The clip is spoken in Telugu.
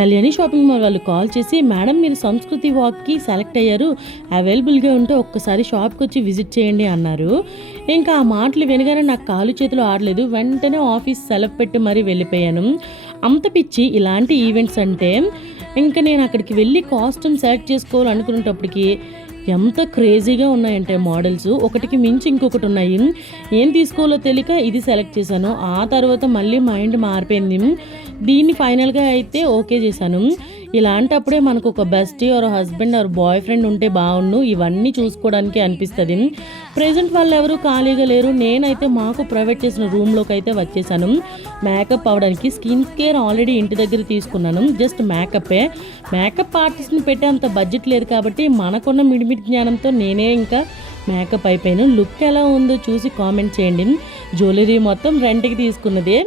కళ్యాణి షాపింగ్ మాల్ వాళ్ళు కాల్ చేసి, మేడం మీరు సంస్కృతి వాక్కి సెలెక్ట్ అయ్యారు, అవైలబుల్గా ఉంటే ఒక్కసారి షాప్కి వచ్చి విజిట్ చేయండి అన్నారు. ఇంకా ఆ మాటలు వినగానే నాకు కాలు చేతులు ఆడలేదు. వెంటనే ఆఫీస్ సెలవు పెట్టి మరీ వెళ్ళిపోయాను. అంత పిచ్చి ఇలాంటి ఈవెంట్స్ అంటే. ఇంకా నేను అక్కడికి వెళ్ళి కాస్ట్యూమ్ సెలెక్ట్ చేసుకోవాలనుకునేటప్పటికి ఎంత క్రేజీగా ఉన్నాయంటే మోడల్స్, ఒకటికి మించి ఇంకొకటి ఉన్నాయి. ఏం తీసుకోవాలో తెలియక ఇది సెలెక్ట్ చేశాను. ఆ తర్వాత మళ్ళీ మైండ్ మారిపోయింది. దీన్ని ఫైనల్గా అయితే ఓకే చేశాను. ఇలాంటప్పుడే మనకు ఒక bestie or husband or boyfriend ఉంటే బాగుండు, ఇవన్నీ చూసుకోవడానికి అనిపిస్తుంది. ప్రెజెంట్ వాళ్ళు ఎవరు ఖాళీగా లేరు. నేనైతే మాకు ప్రొవైడ్ చేసిన రూమ్లోకి అయితే వచ్చేసాను. మేకప్ అవ్వడానికి స్కిన్ కేర్ ఆల్రెడీ ఇంటి దగ్గర తీసుకున్నాను. జస్ట్ మేకప్ ఆర్టిస్ట్ని పెట్టే అంత బడ్జెట్ లేదు కాబట్టి మనకున్న మిడిమిడి జ్ఞానంతో నేనే ఇంకా మేకప్ అయిపోయాను. లుక్ ఎలా ఉందో చూసి కామెంట్ చేయండి. జ్యువెలరీ మొత్తం రెంట్కి తీసుకున్నదే.